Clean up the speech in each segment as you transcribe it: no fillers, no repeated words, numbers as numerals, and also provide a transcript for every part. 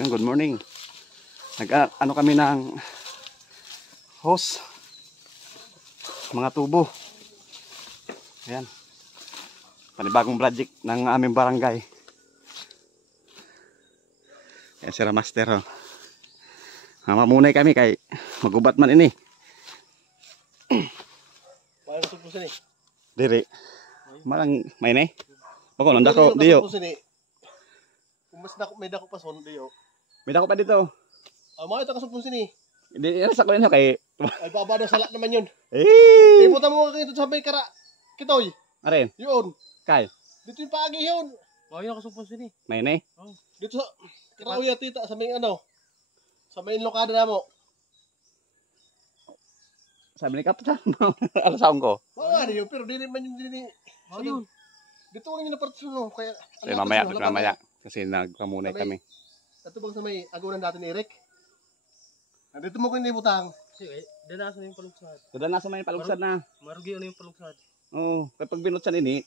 Yun, good morning. Ano kami ng hose. Mga tubo. Ayan. Panibagong project ng aming barangay. Ayan si Ramaster. Oh. Mamunay kami kay magubat man ini. Parang supusin eh. Diri. Malang may ne. Bako nanda ko diyo. Kung mas dako may dako pa son diyo. May dako pa dito. Mga ito kasupusin eh. Hindi sa ko niyo kay Ay baba daw salat naman yun. eh. Ibutan mo kito sa may kara. Kitoy. Arin. Yun. Kay. Dito yung paagi yun. Mga ito kasupusin eh. May ne. Oh. Dito sa Karauya tita sa may ano. Sa may lokada na mo. Sabi ni Kapta. Ano saong ko? Wala rin yun pero di naman yun din. Ayun. Dito lang yung napartisan no. Kaya mamaya. Kasi nagpamunay kami. Ito bang sa may agunan natin ni Eric? Nandito mo ko yung butang. Sige, danasan yung palugsad. Danasan may palugsad na. Marugi ano yung palugsad. Oo, kapag binutsan ini,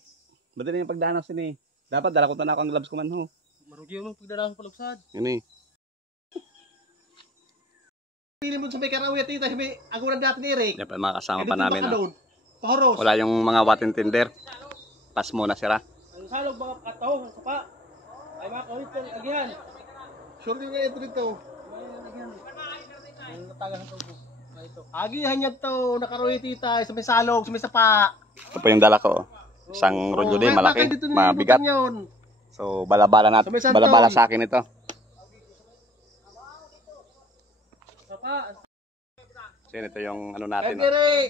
madali yung pagdanas ini. Dapat dala ko na ako ang gloves ko man ho. Marugi yung pagdanasan palugsad. Yun eh. Pili mo sa may Karauya tita, sa may agunan natin ni Eric. Dapat mga kasama pa namin. Pahoros. Wala yung mga water tender. Pas muna sira. Ang salog mga kataho, ang sapa. Ay mga kahit yung agihan. Sure din nga ito dito. Ang natagahan ko po. Agihan niya to, Karauya tita, sa may salog, sa may sapa. Ito po yung dala ko. Isang rodyo din, malaki, mabigat. So, balabala natin. Balabala sa akin ito. So, ito yung ano natin.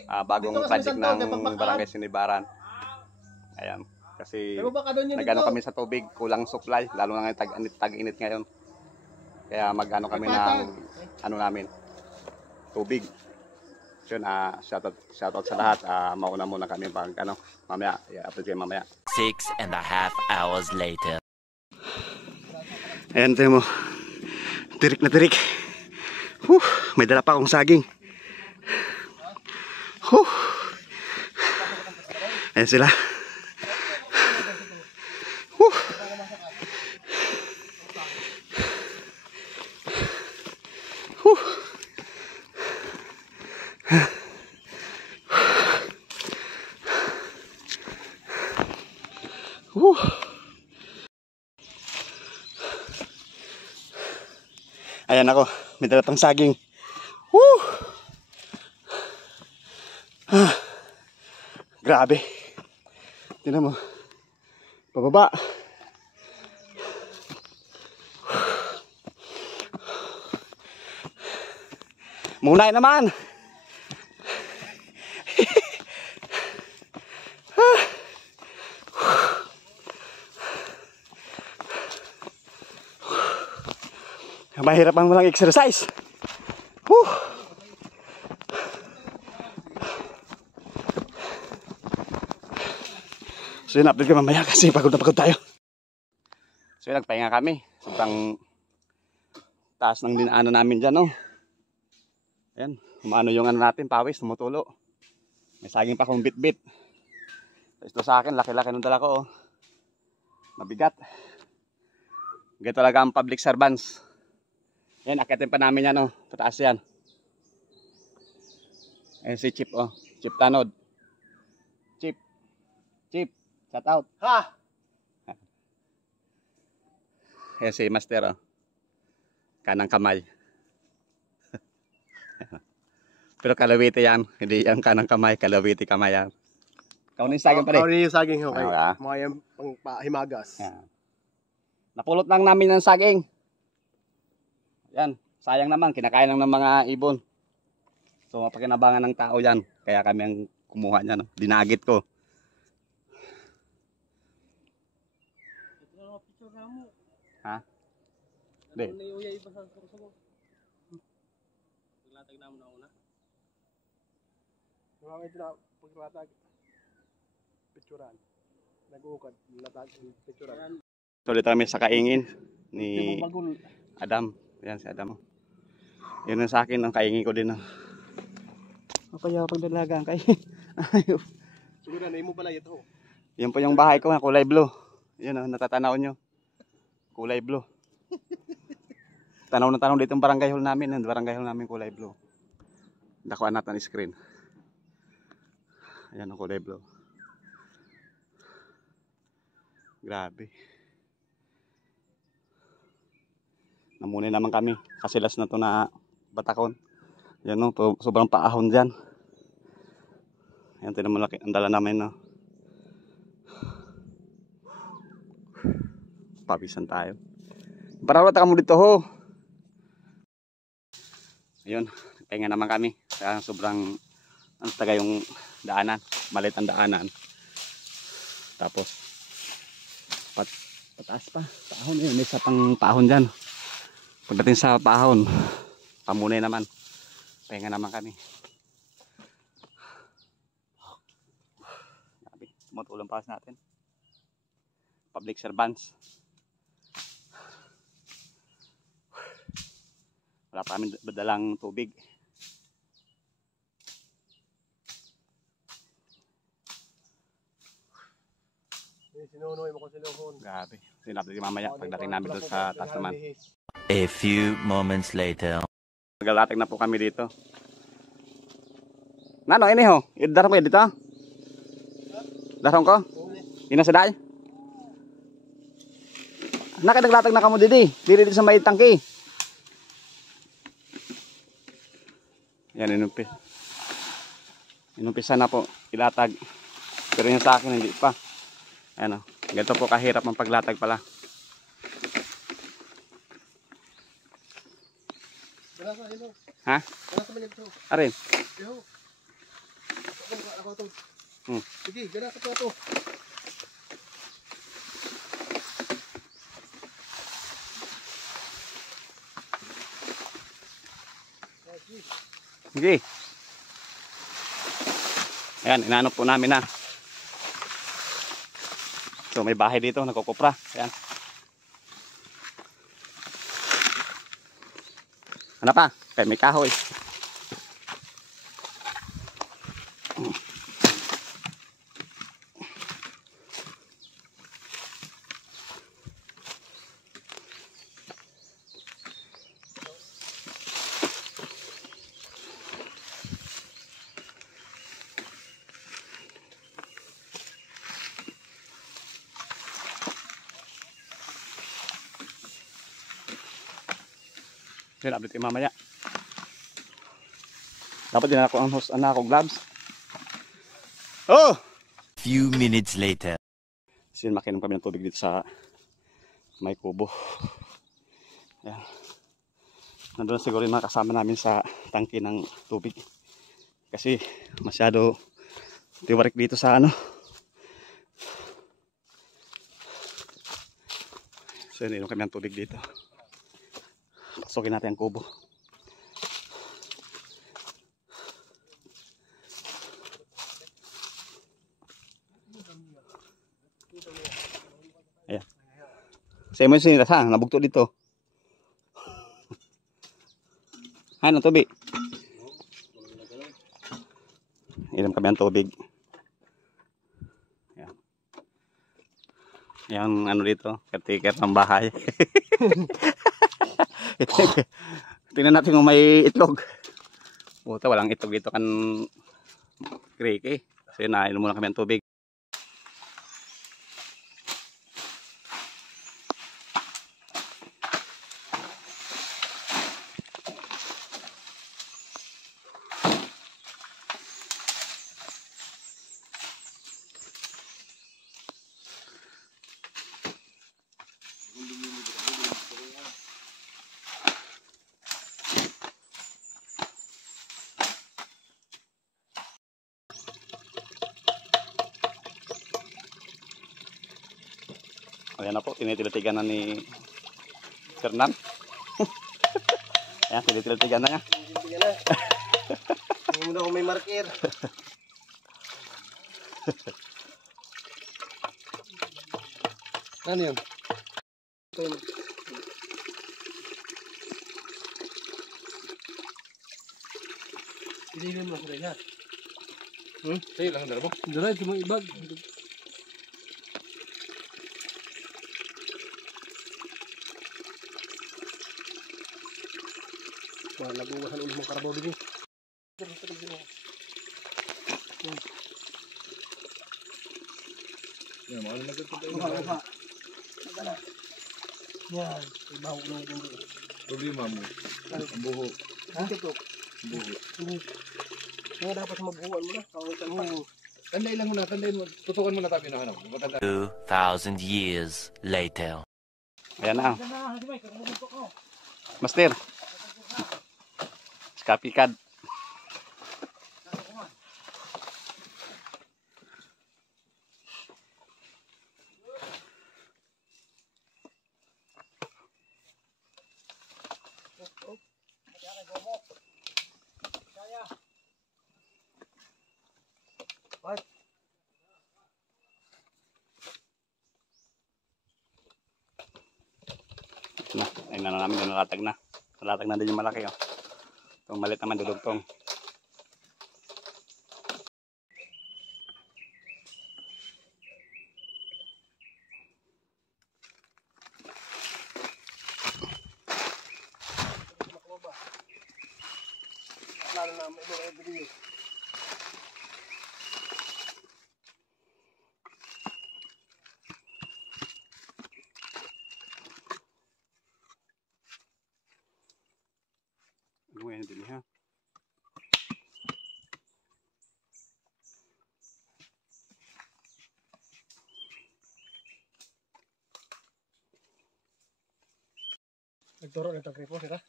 Bagong project ng Barangay Sinibaran. Ayan. Kasi nag-ano kami sa tubig, kulang supply. Lalo na ngayon, tag-init ngayon. Kaya mag-ano kami ng ano namin, tubig. So yun, shoutout sa lahat. Mauna muna kami pag ano, mamaya, i-upload kayo mamaya. 6.5 hours later. Ayan, tayo mo. Tirik na tirik. May dala pa akong saging. Ayan sila. Ayan ako, may dala pang saging. Grabe. Tingnan mo. Pababa. Munay naman. Mahirap ang walang exercise. So yun, update ko mamaya kasi pagod na pagod tayo. So yun, nagpahinga kami. Sobrang taas ng dinaanan namin dyan, no? Ayan, umano yung ano natin, pawis, tumutulo. May saging pa akong bit-bit. Ito sa akin, laki-laki ng dala ko, oh. Mabigat. Ganito talaga ang public servants. Yan, akitin pa namin yan, oh. Tataas yan. Ayan si Chip, oh. Chip Tanod. Chip. Chip. Shout out. Ha! Ayan si Master, oh. Kanang kamay. Pero kalawiti yan. Hindi yan kanang kamay. Kalawiti kamay yan. Kaunin yung saging pa rin. Kaunin yung saging, okay. Okay. Mga yung panghimagas. Yan. Napulot lang namin ng saging. Yan. Sayang naman. Kinakain lang ng mga ibon. So, mapakinabangan ng tao yan. Kaya kami ang kumuha niyan. No? Dinagit ko. Ha? Hindi. Mga ito na pagratag. Picturan. Nag-uukad. Latag. Picturan. So, dito kami sa kaingin ni Adam. Yan si Adam. Yun ang sa akin. Ang kaingin ko din. Mapayaw pagdalaga ang kaingin. Ayaw. Siguro na mo pala ito. Yan po yung bahay ko. Kulay blue. Yun o. Natatanaw nyo. Kulay blue. Tanaw na tanaw dito yung barangay hall namin. Yung barangay hall namin kulay blue. Nakuha natin ang screen. Ayan ang kulay blue. Grabe. Namunay naman kami. Kasilas na to na batakon. Yan no, sobrang paahon dyan. Yan, tinan malaki ang dala namin, no. Pabisan tayo. Parawat ka mo dito, ho. Ayun, pahinga naman kami. Kaya sobrang ang taga yung daanan. Malit ang daanan. Tapos, pataas pa. Paahon yun. May isa pang paahon dyan. Pagdating sa paahon, pamunay naman. Pahinga naman kami. Tumutulong pa natin. Public servants. Wala pa kami badalang tubig. Sinunoy mo kung sinuhon. Grabe. Sinabi mamaya pagdating namin doon sa taas naman. A few moments later. Nagalatag na po kami dito. Nano, ini ho? Idarong ko dito? Darong ko? Ina sa daay? Nakadaglatag na kamo didi. Diri sa may tangki. Yan, inumpisa na po ilatag. Pero yung sa akin hindi pa. Ayan o. Ganito po kahirap ang paglatag pala. Ha? Arin? Sige, gana ka pa ito. Sige. Ayan, inaano po namin na. So may bahay dito, nagkukupra. Ayan. Ano pa? Kaya may kahoy. Sila update kayo mamaya. Dapat din ako ang host ako gloves. Oh! Few minutes later. Sin makinom kami ng tubig dito sa may kubo. Yan. Nandun siguro yung mga kasama namin sa tangke ng tubig. Kasi masyado tiwarik dito sa ano. So ininom kami ng tubig dito. Pasukin natin ang kubo. Ayan. Sa imo yung siniras ha, nabugto dito. Ano tubig? Inom kami ang tubig. Ayan. Yung ano dito, caretaker ng bahay. Tingnan natin kung may itlog. Puta, walang itlog dito kan kriki. Kasi nainom muna kami ng tubig. Ayan na po, tinitilitigan na ni Fernan. Ayan, tinitilitigan na niya. Sige na. Hindi mo na kung may marker. Ano yun? Ililin mo sa ha? Sa'yo lang ang dala mo? Dala, ito mo ibag. Nabuwasan ulit mong karabaw din. Yan, mga nagkakita Uha. Yan. Ibaw ulo din. problema mo. Ang buho. Dito. Buho. Nga dapat mabuhuan mo na. Kawasan mo. Tandayin lang muna, tandayin mo. Tutukan mo na tabi na ano. 2,000 years later. Ayan na. Master. Kapikad. Na, ayun na namin doon nalatag na. Nalatag na din yung malaki oh. Itong malit naman dudugtong. Lalo na may mga video. Ano yan din ha? Nagturo na itong kripo, sira?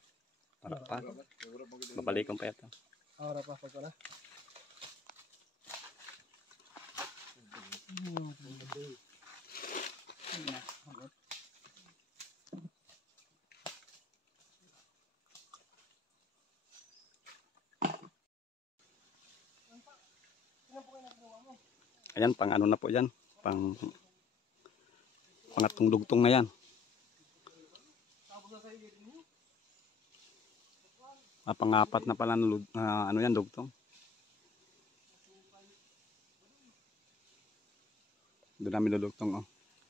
Para pa. Babalik kong pa ito. Ahora pa, pag wala. Ayan, pang ano na po yan. Pangatong dugtong na yan. Pangapat na pala na ano yan, dugtong. Doon namin dudugtong oh.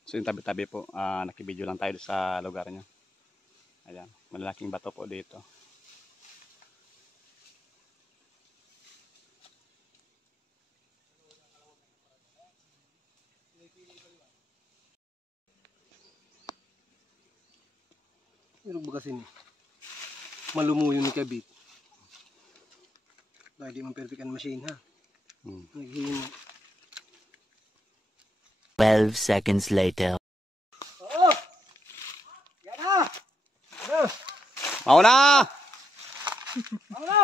So yung tabi-tabi po, nakibideo lang tayo sa lugar niya. Ayan, malalaking bato po dito. Yung bagas ini. Malumuyo ni kabit. Dahil di man perfect ang machine ha. Naghihimo. 12 seconds later. Oo! Yan na! Mauna! Ano?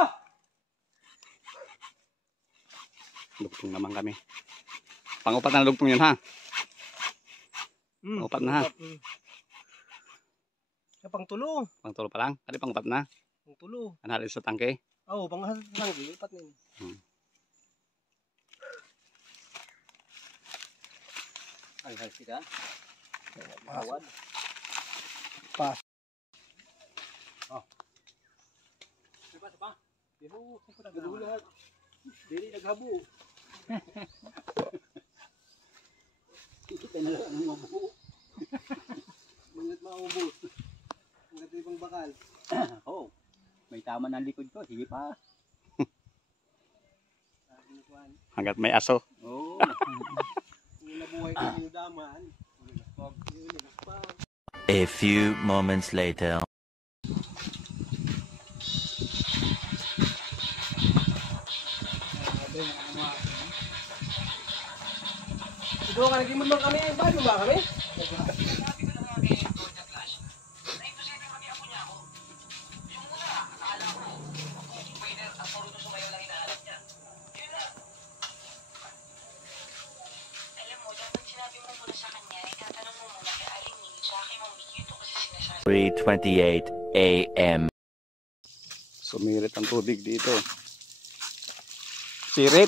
Dugtong naman kami. Pangupat na dugtong yun ha. Upat na ha. Pang tulo. Pangtulo pa lang. Kali pangupat na. Pang tulo. Anhalis sa tangke. Oo, pang hasang. Upat na yun. Ay, sika. Awad. Pas. Oh. Siapa? Demo, siapa dah dulu. Diri naghabo. Kita na lang ang mabuo. Mangat maubos. Mangat ibang bakal. Oh. May tama ng likod ko, sige pa. Hanggat may aso. Oh. Kung nabuhay ka yung daman. A few moments later. Ito ka naging man kami. Bago ba kami? Sa 3:28 a.m. Sumirit ang tubig dito. Sirit.